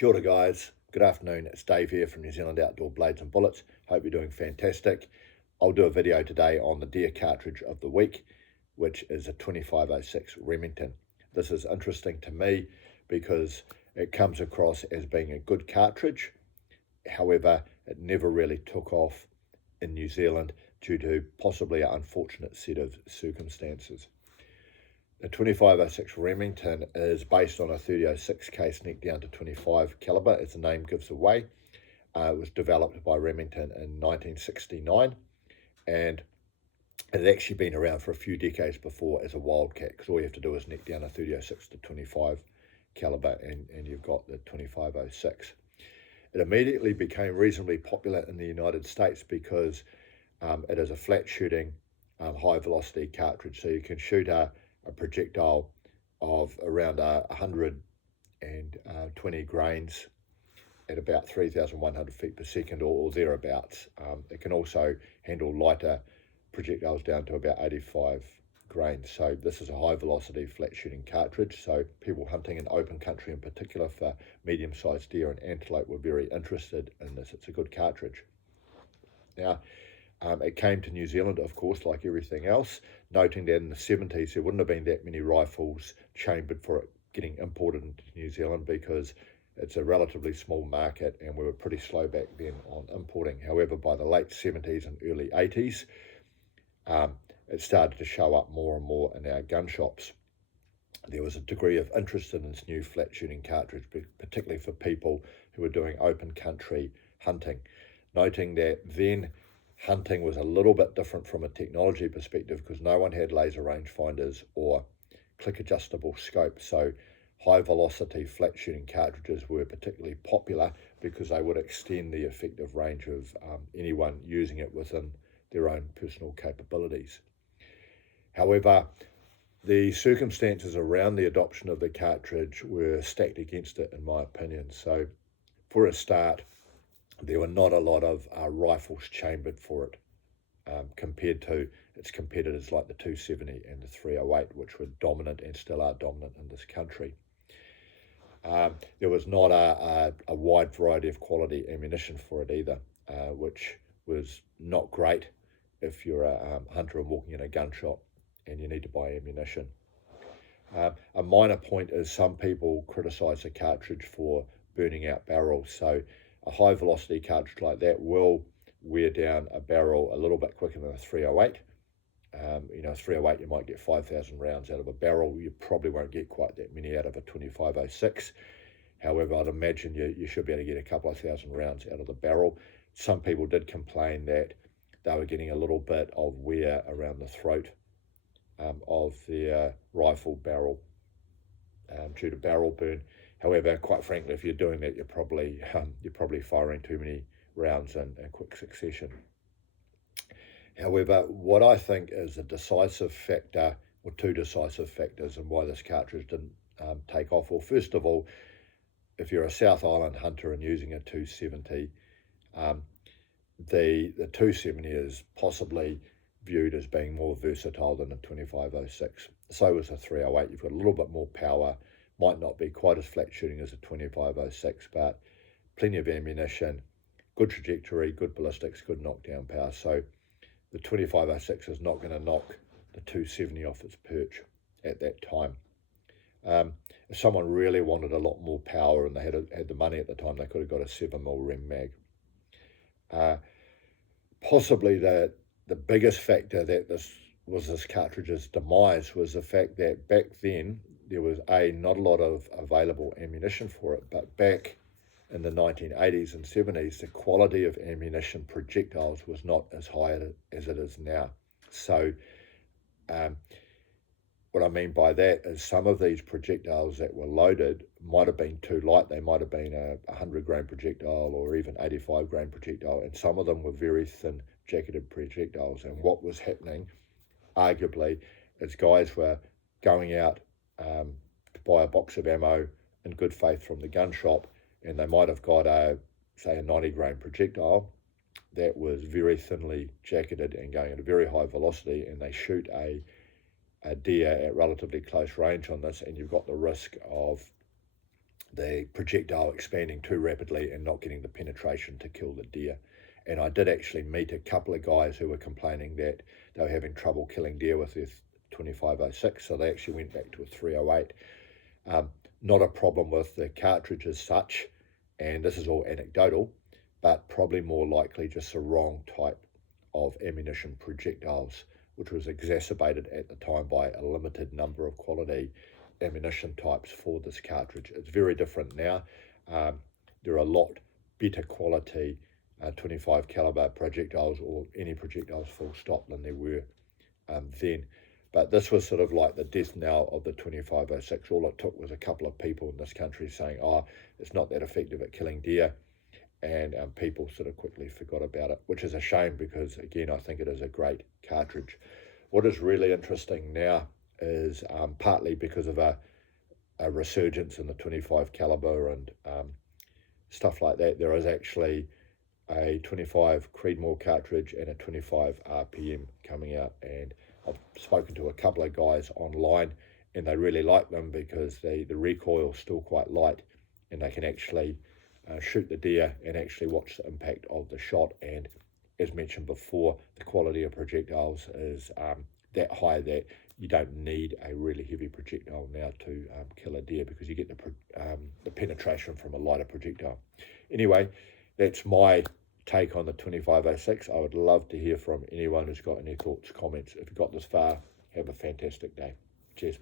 Kia ora guys, good afternoon, it's Dave here from New Zealand Outdoor Blades and Bullets. Hope you're doing fantastic. I'll do a video today on the deer cartridge of the week, which is a 2506 Remington. This is interesting to me because it comes across as being a good cartridge. However, it never really took off in New Zealand due to possibly an unfortunate set of circumstances. The 2506 Remington is based on a 3006 case neck down to 25 caliber, as the name gives away. It was developed by Remington in 1969, and it had actually been around for a few decades before as a wildcat, because all you have to do is neck down a 3006 to 25 caliber and you've got the 2506. It immediately became reasonably popular in the United States because it is a flat shooting, high velocity cartridge, so you can shoot a projectile of around 120 grains at about 3,100 feet per second or thereabouts. It can also handle lighter projectiles down to about 85 grains. So this is a high velocity flat shooting cartridge. So people hunting in open country, in particular for medium-sized deer and antelope, were very interested in this. It's a good cartridge. Now, it came to New Zealand, of course, like everything else, noting that in the 70s there wouldn't have been that many rifles chambered for it getting imported into New Zealand because it's a relatively small market and we were pretty slow back then on importing. However, by the late 70s and early 80s, it started to show up more and more in our gun shops. There was a degree of interest in this new flat shooting cartridge, particularly for people who were doing open country hunting, noting that then hunting was a little bit different from a technology perspective because no one had laser rangefinders or click adjustable scopes. So high velocity flat shooting cartridges were particularly popular because they would extend the effective range of anyone using it within their own personal capabilities. However, the circumstances around the adoption of the cartridge were stacked against it, in my opinion. So for a start, there were not a lot of rifles chambered for it compared to its competitors like the 270 and the 308, which were dominant and still are dominant in this country. There was not a wide variety of quality ammunition for it either, which was not great if you're a hunter and walking in a gun shop and you need to buy ammunition. A minor point is some people criticise the cartridge for burning out barrels. So a high velocity cartridge like that will wear down a barrel a little bit quicker than a 308. A 308 you might get 5,000 rounds out of a barrel. You probably won't get quite that many out of a 2506. However, I'd imagine you should be able to get a couple of thousand rounds out of the barrel. Some people did complain that they were getting a little bit of wear around the throat of their rifle barrel due to barrel burn. However, quite frankly, if you're doing that, you're probably firing too many rounds in quick succession. However, what I think is a decisive factor, or two decisive factors, in why this cartridge didn't take off. Well, first of all, if you're a South Island hunter and using a 270, the 270 is possibly viewed as being more versatile than a 2506. So is a 308. You've got a little bit more power. Might not be quite as flat shooting as a 2506, but plenty of ammunition, good trajectory, good ballistics, good knockdown power. So the 2506 is not going to knock the 270 off its perch at that time. If someone really wanted a lot more power and they had the money at the time, they could have got a 7mm Rem mag. Possibly the biggest factor that this cartridge's demise was the fact that back then there was not a lot of available ammunition for it, but back in the 1980s and 70s, the quality of ammunition projectiles was not as high as it is now. So what I mean by that is some of these projectiles that were loaded might have been too light. They might have been a 100 grain projectile or even 85 grain projectile, and some of them were very thin jacketed projectiles. And what was happening, arguably, is guys were going out to buy a box of ammo in good faith from the gun shop, and they might have got say a 90 grain projectile that was very thinly jacketed and going at a very high velocity, and they shoot a deer at relatively close range on this, and you've got the risk of the projectile expanding too rapidly and not getting the penetration to kill the deer. And I did actually meet a couple of guys who were complaining that they were having trouble killing deer with their 2506, so they actually went back to a 308. Not a problem with the cartridge as such, and this is all anecdotal, but probably more likely just the wrong type of ammunition projectiles, which was exacerbated at the time by a limited number of quality ammunition types for this cartridge. It's very different now. There are a lot better quality 25 caliber projectiles, or any projectiles full stop, than there were then. But this was sort of like the death knell of the 2506. All it took was a couple of people in this country saying, oh, it's not that effective at killing deer, and people sort of quickly forgot about it, which is a shame, because again, I think it is a great cartridge. What is really interesting now is partly because of a resurgence in the 25 caliber and stuff like that, there is actually a 25 Creedmoor cartridge and a 25 RPM coming out, and I've spoken to a couple of guys online and they really like them because the recoil is still quite light, and they can actually shoot the deer and actually watch the impact of the shot. And as mentioned before, the quality of projectiles is that high that you don't need a really heavy projectile now to kill a deer, because you get the penetration from a lighter projectile. Anyway, that's my take on the 2506. I would love to hear from anyone who's got any thoughts, comments. If you got this far, have a fantastic day. Cheers.